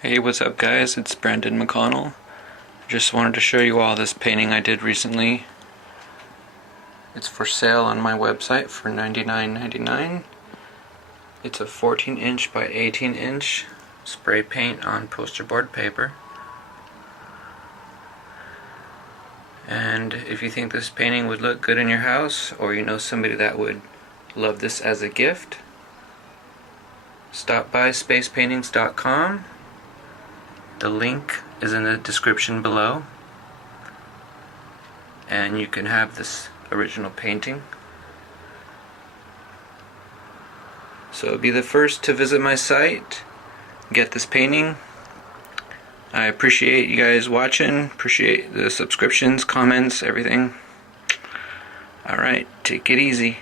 Hey, what's up guys? It's Brandon McConnell. Just wanted to show you all this painting I did recently. It's for sale on my website for $99.99. It's a 14-inch by 18-inch spray paint on poster board paper. And if you think this painting would look good in your house, or you know somebody that would love this as a gift, stop by spacepaintings.com. The link is in the description below, and you can have this original painting. So be the first to visit my site, get this painting. I appreciate you guys watching, appreciate the subscriptions, comments, everything. Alright, take it easy.